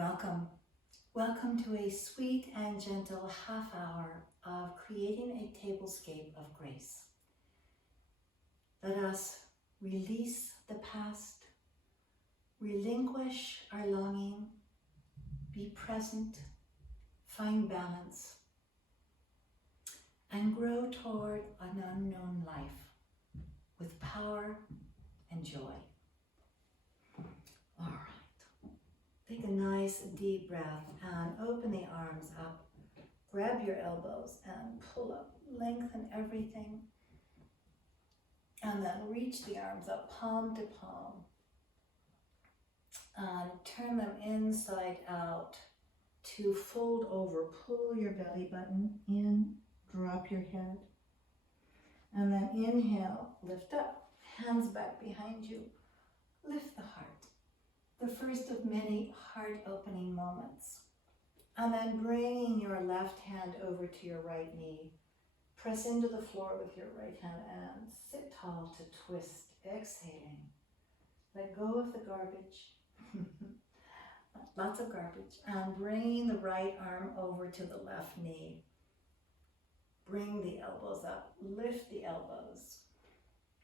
Welcome. Welcome to a sweet and gentle half hour of creating a tablescape of grace. Let us release the past, relinquish our longing, be present, find balance, and grow toward an unknown life with power and joy. All right. Take a nice deep breath and open the arms up. Grab your elbows and pull up. Lengthen everything. And then reach the arms up, palm to palm. And turn them inside out to fold over. Pull your belly button in, drop your head. And then inhale, lift up, hands back behind you. Lift the heart. The first of many heart-opening moments. And then bringing your left hand over to your right knee. Press into the floor with your right hand and sit tall to twist, exhaling. Let go of the garbage. Lots of garbage. And bringing the right arm over to the left knee. Bring the elbows up. Lift the elbows.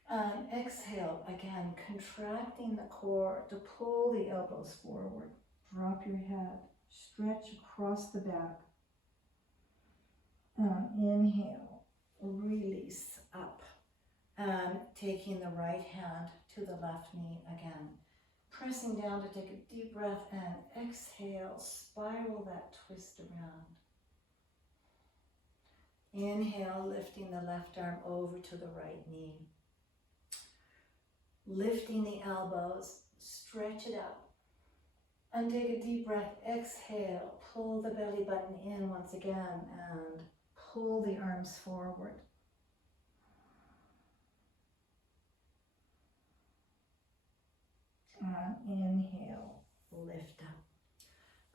And exhale, again, contracting the core to pull the elbows forward. Drop your head. Stretch across the back. And inhale, release up. And taking the right hand to the left knee again. Pressing down to take a deep breath and exhale, spiral that twist around. Inhale, lifting the left arm over to the right knee. Lifting the elbows, stretch it up. And take a deep breath, exhale, pull the belly button in once again and pull the arms forward. And inhale, lift up.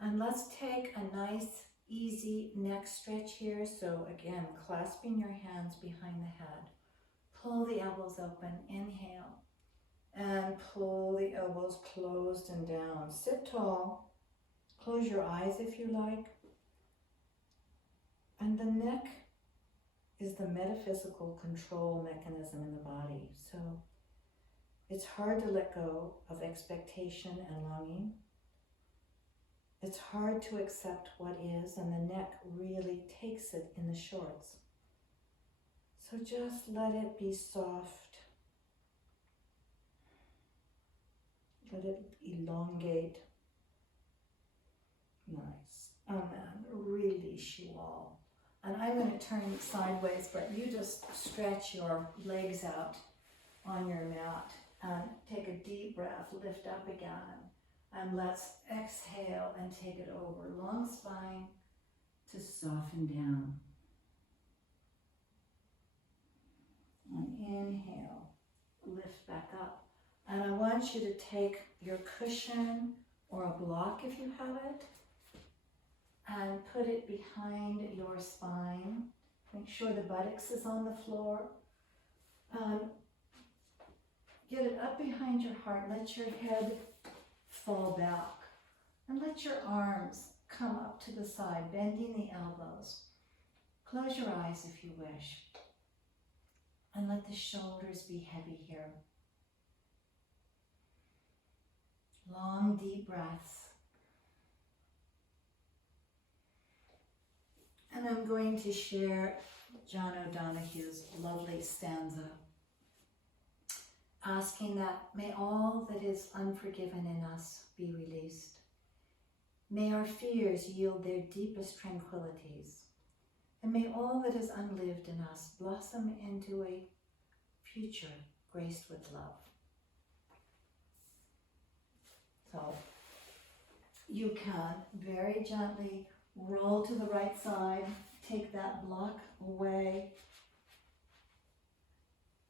And let's take a nice, easy neck stretch here. So again, clasping your hands behind the head. Pull the elbows open, inhale. And pull the elbows closed and down. Sit tall. Close your eyes if you like. And the neck is the metaphysical control mechanism in the body. So it's hard to let go of expectation and longing. It's hard to accept what is, and the neck really takes it in the shorts. So just let it be soft. Let it elongate. Nice. And then release you all. And I'm going to turn sideways, but you just stretch your legs out on your mat and take a deep breath, lift up again. And let's exhale and take it over. Long spine to soften down. And inhale, lift back up. And I want you to take your cushion or a block if you have it and put it behind your spine. Make sure the buttocks is on the floor. Get it up behind your heart. Let your head fall back. And let your arms come up to the side, bending the elbows. Close your eyes if you wish. And let the shoulders be heavy here. Long, deep breaths. And I'm going to share John O'Donohue's lovely stanza, asking that may all that is unforgiven in us be released. May our fears yield their deepest tranquilities. And may all that is unlived in us blossom into a future graced with love. So you can very gently roll to the right side, take that block away,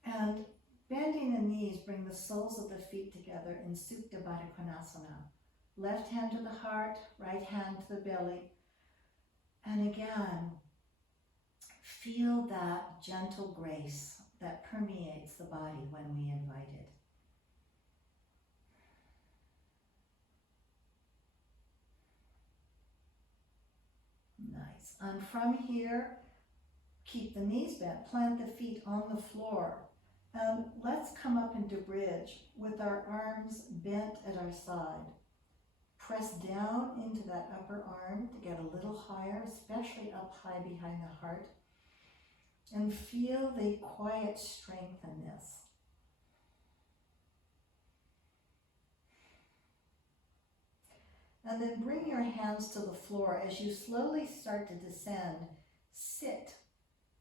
and bending the knees, bring the soles of the feet together in Supta Baddha Konasana. Left hand to the heart, right hand to the belly. And again, feel that gentle grace that permeates the body when we invite it. And from here, keep the knees bent, plant the feet on the floor. And let's come up into bridge with our arms bent at our side. Press down into that upper arm to get a little higher, especially up high behind the heart. And feel the quiet strength in this. And then bring your hands to the floor. As you slowly start to descend, sit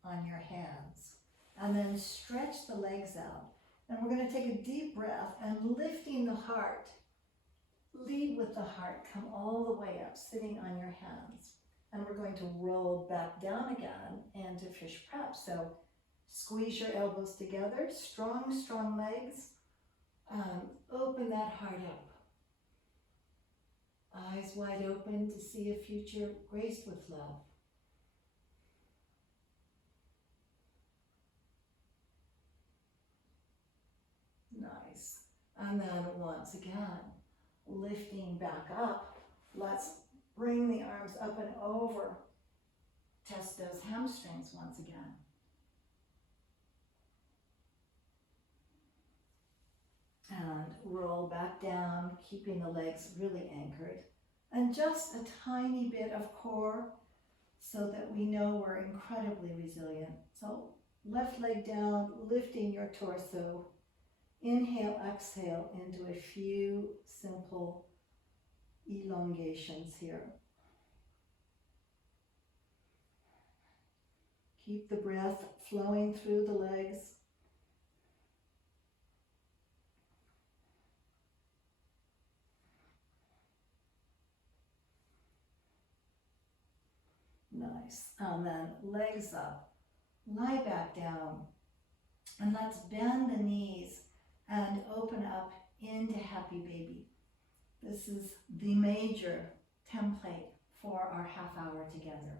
on your hands. And then stretch the legs out. And we're going to take a deep breath and lifting the heart. Lead with the heart. Come all the way up, sitting on your hands. And we're going to roll back down again into fish prep. So squeeze your elbows together, strong, strong legs. Open that heart up. Eyes wide open to see a future graced with love. Nice. And then once again, lifting back up, let's bring the arms up and over. Test those hamstrings once again. And roll back down, keeping the legs really anchored. And just a tiny bit of core so that we know we're incredibly resilient. So left leg down, lifting your torso. Inhale, exhale into a few simple elongations here. Keep the breath flowing through the legs. Nice. And then legs up. Lie back down. And let's bend the knees and open up into happy baby. This is the major template for our half hour together.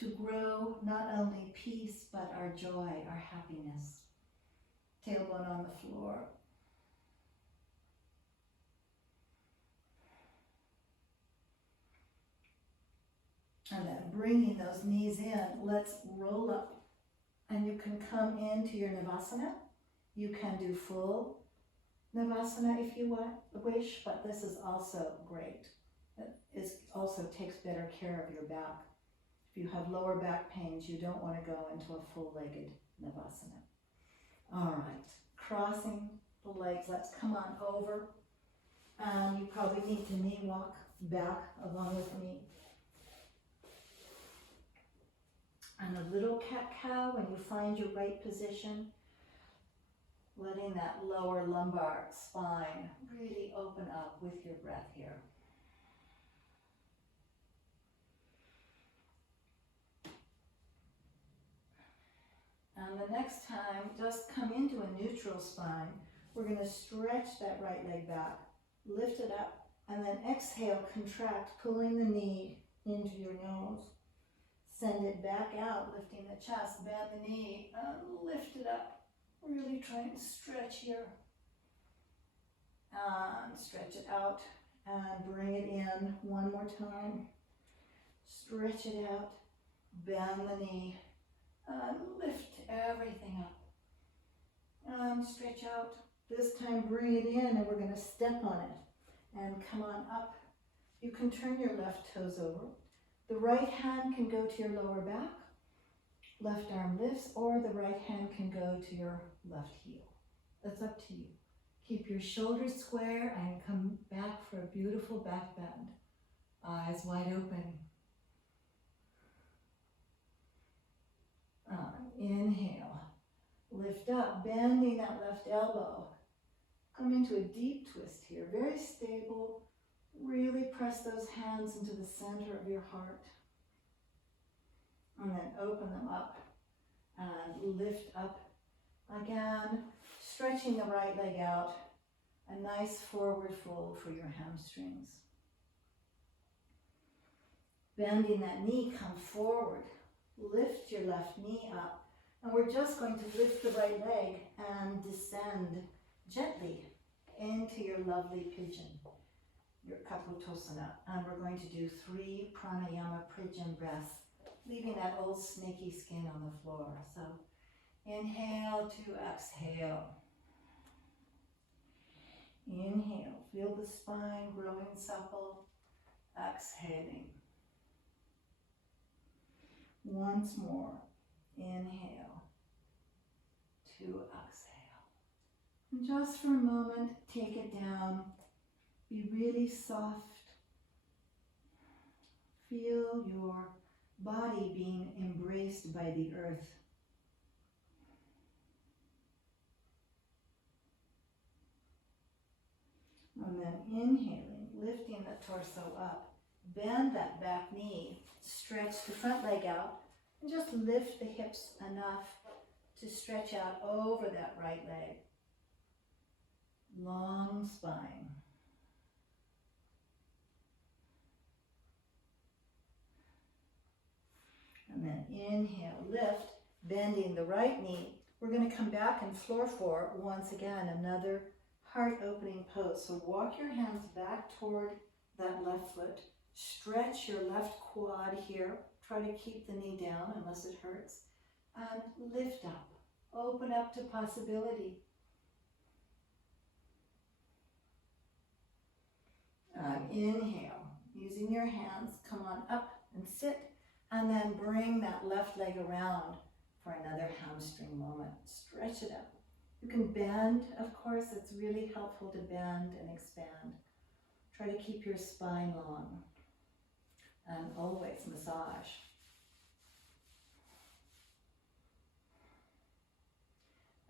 To grow not only peace, but our joy, our happiness. Tailbone on the floor. And then bringing those knees in, let's roll up. And you can come into your Navasana. You can do full Navasana if you wish, but this is also great. It also takes better care of your back. If you have lower back pains, you don't want to go into a full-legged Navasana. All right, crossing the legs, let's come on over. You probably need to knee walk back along with me. And a little cat-cow when you find your right position. Letting that lower lumbar spine really open up with your breath here. And the next time, just come into a neutral spine. We're going to stretch that right leg back, lift it up, and then exhale, contract, pulling the knee into your nose. Send it back out, lifting the chest, bend the knee, and lift it up. Really trying to stretch here. And stretch it out, and bring it in one more time. Stretch it out, bend the knee, and lift everything up. And stretch out. This time bring it in, and we're going to step on it. And come on up. You can turn your left toes over. The right hand can go to your lower back, left arm lifts, or the right hand can go to your left heel. That's up to you. Keep your shoulders square and come back for a beautiful back bend. Eyes wide open. Inhale. Lift up, bending that left elbow. Come into a deep twist here, very stable. Really press those hands into the center of your heart. And then open them up and lift up again, stretching the right leg out. A nice forward fold for your hamstrings. Bending that knee, come forward. Lift your left knee up. And we're just going to lift the right leg and descend gently into your lovely pigeon, your Kapotosana. And we're going to do 3 pranayama pigeon breaths leaving that old snaky skin on the floor. So inhale to exhale. Inhale, feel the spine growing supple. Exhaling. Once more, inhale to exhale. And just for a moment, take it down. Be really soft. Feel your body being embraced by the earth. And then inhaling, lifting the torso up. Bend that back knee, stretch the front leg out, and just lift the hips enough to stretch out over that right leg. Long spine. And then inhale, lift, bending the right knee. We're going to come back and floor four once again, another heart opening pose. So walk your hands back toward that left foot. Stretch your left quad here. Try to keep the knee down unless it hurts. And lift up. Open up to possibility. And inhale. Using your hands, come on up and sit. And then bring that left leg around for another hamstring moment. Stretch it up. You can bend, of course. It's really helpful to bend and expand. Try to keep your spine long. And always massage.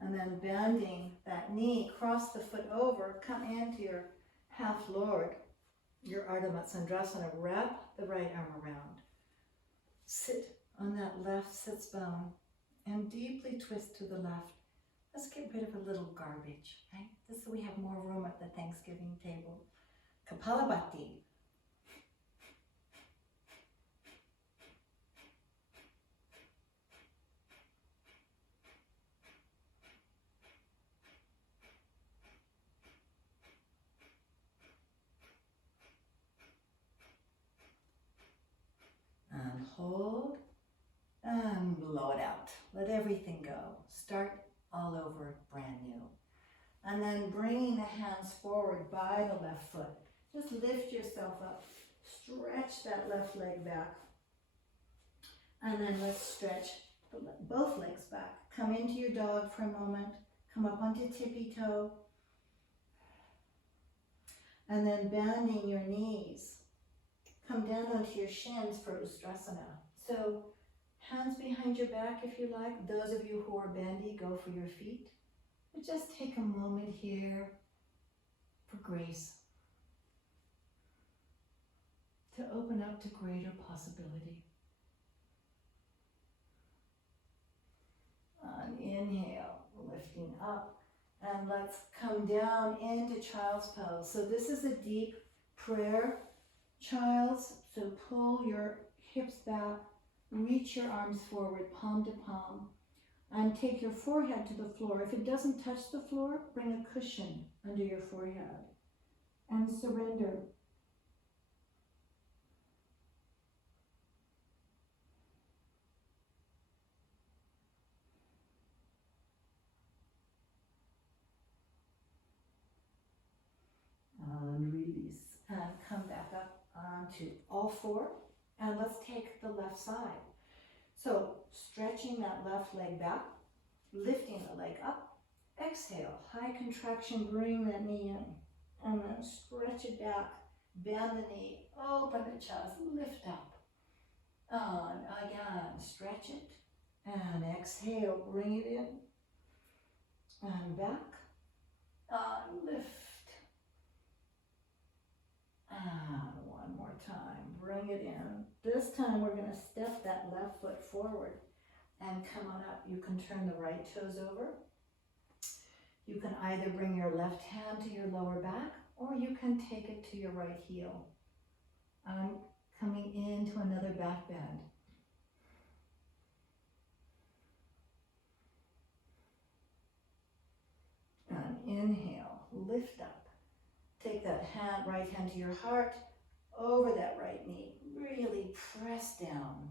And then bending that knee, cross the foot over, come into your half lowered, your Ardha Matsyendrasana. Wrap the right arm around. Sit on that left sits bone and deeply twist to the left. Let's get rid of a little garbage, right? This so we have more room at the Thanksgiving table. Kapalabhati. And hold, and blow it out. Let everything go. Start all over, brand new. And then bringing the hands forward by the left foot. Just lift yourself up. Stretch that left leg back. And then let's stretch both legs back. Come into your dog for a moment. Come up onto tippy toe. And then bending your knees. Come down onto your shins for Ustrasana. So hands behind your back if you like. Those of you who are bendy, go for your feet. But just take a moment here for grace. To open up to greater possibility. And inhale, lifting up. And let's come down into child's pose. So this is a deep prayer. Child's, so pull your hips back, reach your arms forward, palm to palm, and take your forehead to the floor. If it doesn't touch the floor, bring a cushion under your forehead and surrender. And release, and come back up onto all four, and let's take the left side. So stretching that left leg back, lifting the leg up, exhale, high contraction, bring that knee in, and then stretch it back, bend the knee, open the chest, lift up, and again, stretch it, and exhale, bring it in, and back, and lift. And one more time, bring it in. This time we're going to step that left foot forward and come on up. You can turn the right toes over. You can either bring your left hand to your lower back or you can take it to your right heel. I'm coming into another back bend. And inhale, lift up. Take that right hand to your heart, over that right knee. Really press down.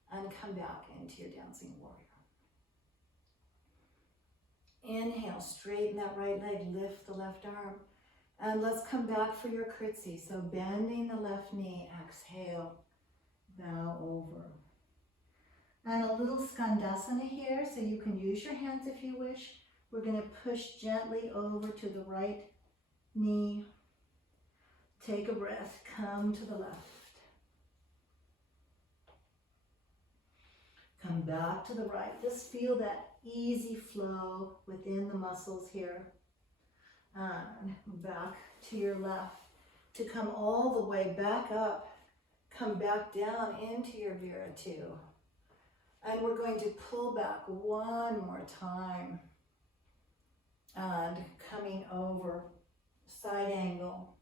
and come back into your dancing warrior. Inhale, straighten that right leg, lift the left arm. And let's come back for your curtsy. So bending the left knee, exhale, bow over. And a little skandasana here, so you can use your hands if you wish. We're going to push gently over to the right knee. Take a breath, come to the left. Come back to the right. Just feel that easy flow within the muscles here. And back to your left to come all the way back up. Come back down into your Vira 2. And we're going to pull back one more time. And coming over, side angle.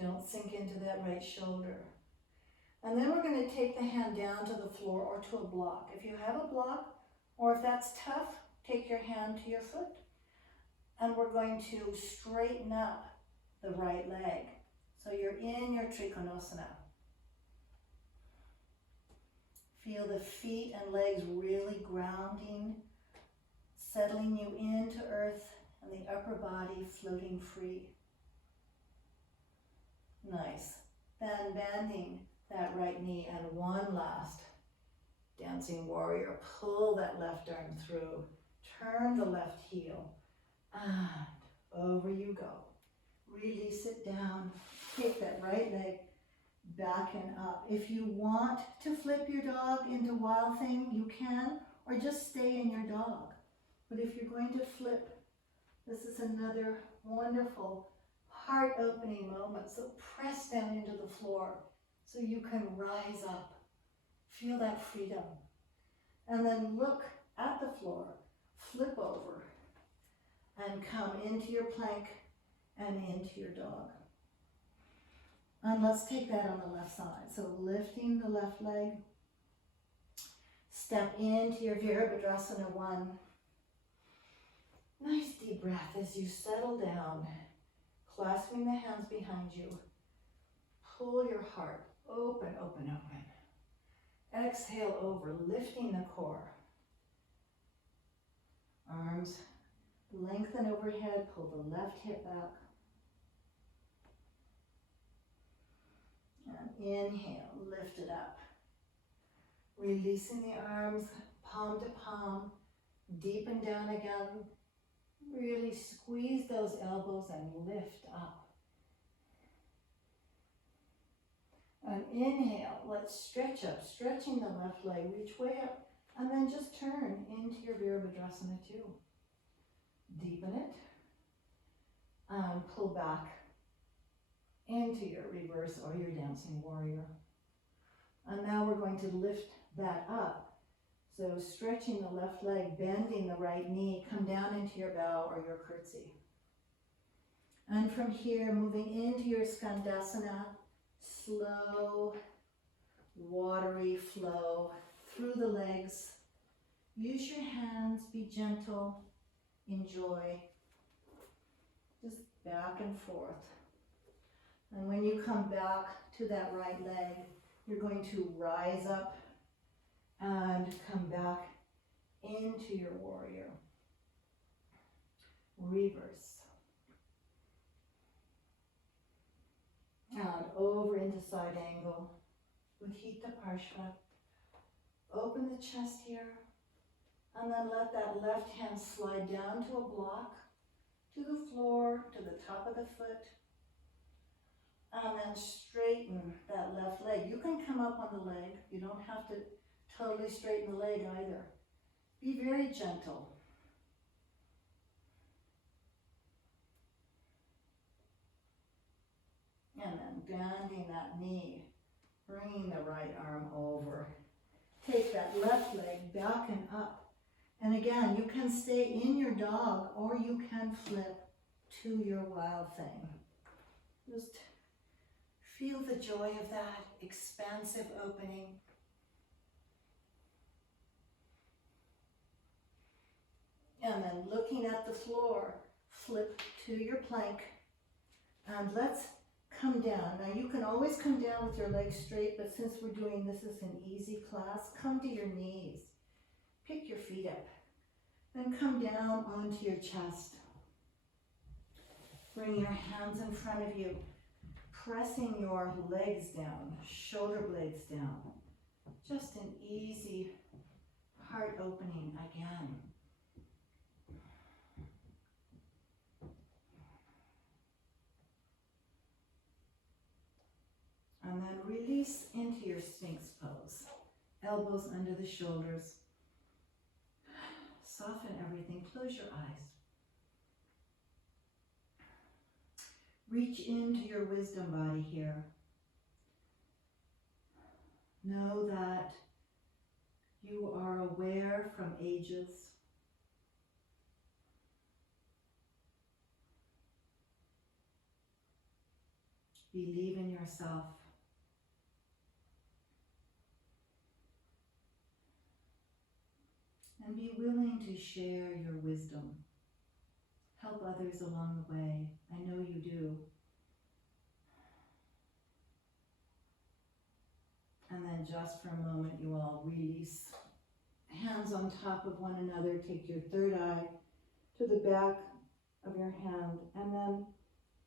Don't sink into that right shoulder. And then we're going to take the hand down to the floor or to a block. If you have a block, or if that's tough, take your hand to your foot. And we're going to straighten up the right leg. So you're in your Trikonasana. Feel the feet and legs really grounding, settling you into earth, and the upper body floating free. Nice. Then bending that right knee, and one last dancing warrior. Pull that left arm through. Turn the left heel. And over you go. Release it down. Take that right leg back and up. If you want to flip your dog into wild thing, you can, or just stay in your dog. But if you're going to flip, this is another wonderful heart-opening moment. So press down into the floor so you can rise up. Feel that freedom. And then look at the floor, flip over, and come into your plank and into your dog. And let's take that on the left side. So lifting the left leg, step into your Virabhadrasana 1. Nice deep breath as you settle down, clasping the hands behind you. Pull your heart open, open, open. Exhale over, lifting the core. Arms lengthen overhead, pull the left hip back. And inhale, lift it up. Releasing the arms, palm to palm, deepen down again. Really squeeze those elbows and lift up. And inhale, let's stretch up, stretching the left leg, reach way up, and then just turn into your Virabhadrasana 2. Deepen it, and pull back into your reverse or your dancing warrior. And now we're going to lift that up. So stretching the left leg, bending the right knee, come down into your bow or your curtsy. And from here, moving into your Skandasana, slow, watery flow through the legs. Use your hands, be gentle, enjoy. Just back and forth. And when you come back to that right leg, you're going to rise up and come back into your warrior. Reverse. And over into side angle. Udhita Parshva. Open the chest here. And then let that left hand slide down to a block, to the floor, to the top of the foot. And then straighten that left leg. You can come up on the leg. You don't have to totally straighten the leg either. Be very gentle. And then bending that knee, bringing the right arm over. Take that left leg back and up. And again, you can stay in your dog or you can flip to your wild thing. Just feel the joy of that expansive opening. And then looking at the floor, flip to your plank. And let's come down. Now you can always come down with your legs straight, but since we're doing this as an easy class, come to your knees. Pick your feet up. Then come down onto your chest. Bring your hands in front of you, pressing your legs down, shoulder blades down. Just an easy heart opening again. And then release into your Sphinx pose. Elbows under the shoulders. Soften everything. Close your eyes. Reach into your wisdom body here. Know that you are aware from ages. Believe in yourself. And be willing to share your wisdom. Help others along the way. I know you do. And then just for a moment, you all release. Hands on top of one another. Take your third eye to the back of your hand. And then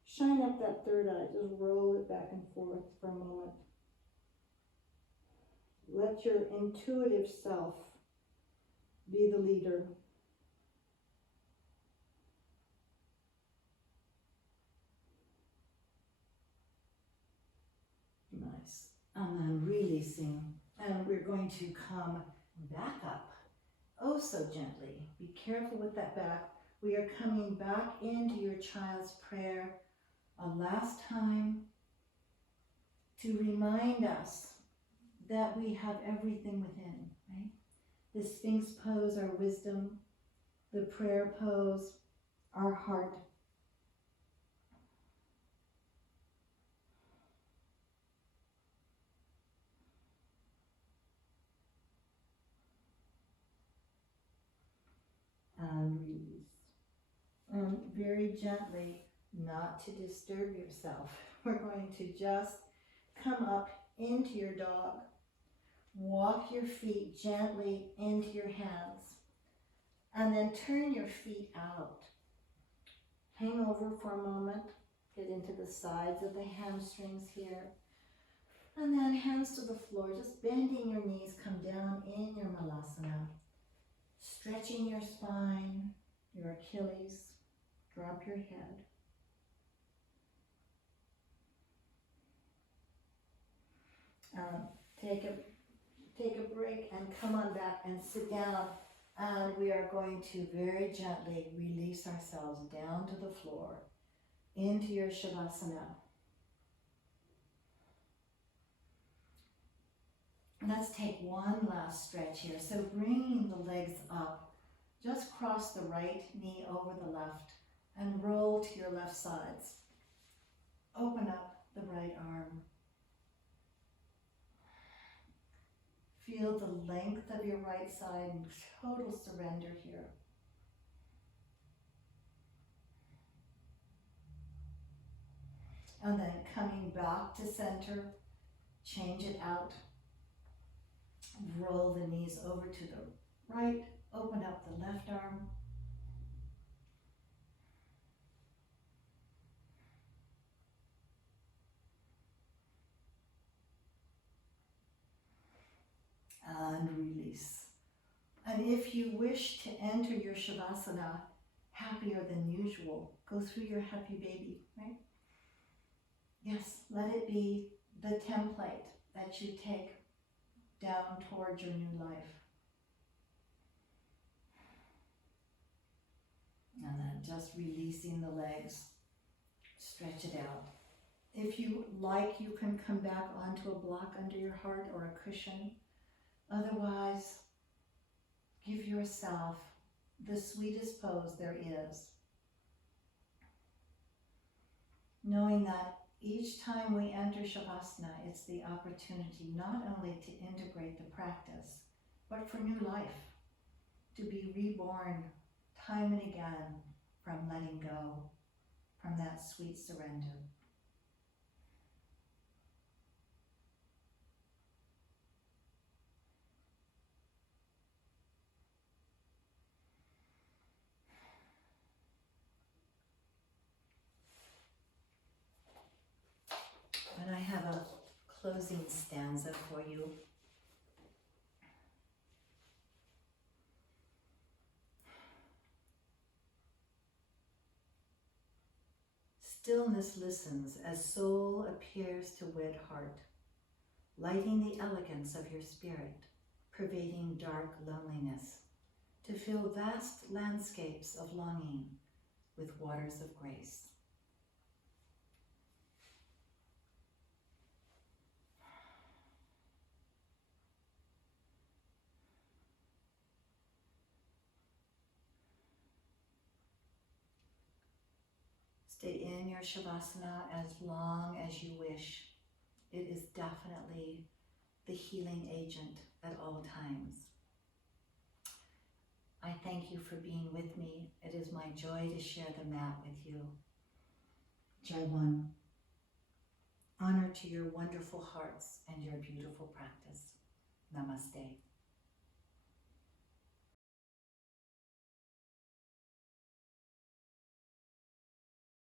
shine up that third eye. Just roll it back and forth for a moment. Let your intuitive self be the leader. Nice. And then releasing. And we're going to come back up. Oh, so gently. Be careful with that back. We are coming back into your child's prayer a last time to remind us that we have everything within, right? The Sphinx pose, our wisdom. The prayer pose, our heart. And release. And very gently, not to disturb yourself, we're going to just come up into your dog. Walk your feet gently into your hands. And then turn your feet out. Hang over for a moment. Get into the sides of the hamstrings here. And then hands to the floor, just bending your knees, come down in your malasana. Stretching your spine, your Achilles. Drop your head. Take a break and come on back and sit down. And we are going to very gently release ourselves down to the floor into your Shavasana. Let's take one last stretch here. So bringing the legs up, just cross the right knee over the left and roll to your left sides. Open up the right arm. Feel the length of your right side and total surrender here. And then coming back to center, change it out. Roll the knees over to the right, open up the left arm. And release. And if you wish to enter your Shavasana happier than usual, go through your happy baby, right? Yes, let it be the template that you take down towards your new life. And then just releasing the legs, stretch it out. If you like, you can come back onto a block under your heart or a cushion. Otherwise, give yourself the sweetest pose there is. Knowing that each time we enter Shavasana, it's the opportunity not only to integrate the practice, but for new life, to be reborn time and again from letting go, from that sweet surrender. have a closing stanza for you. Stillness listens as soul appears to wed heart, lighting the elegance of your spirit, pervading dark loneliness, to fill vast landscapes of longing with waters of grace. Stay in your Shavasana as long as you wish. It is definitely the healing agent at all times. I thank you for being with me. It is my joy to share the mat with you. Jai One. Honor to your wonderful hearts and your beautiful practice. Namaste.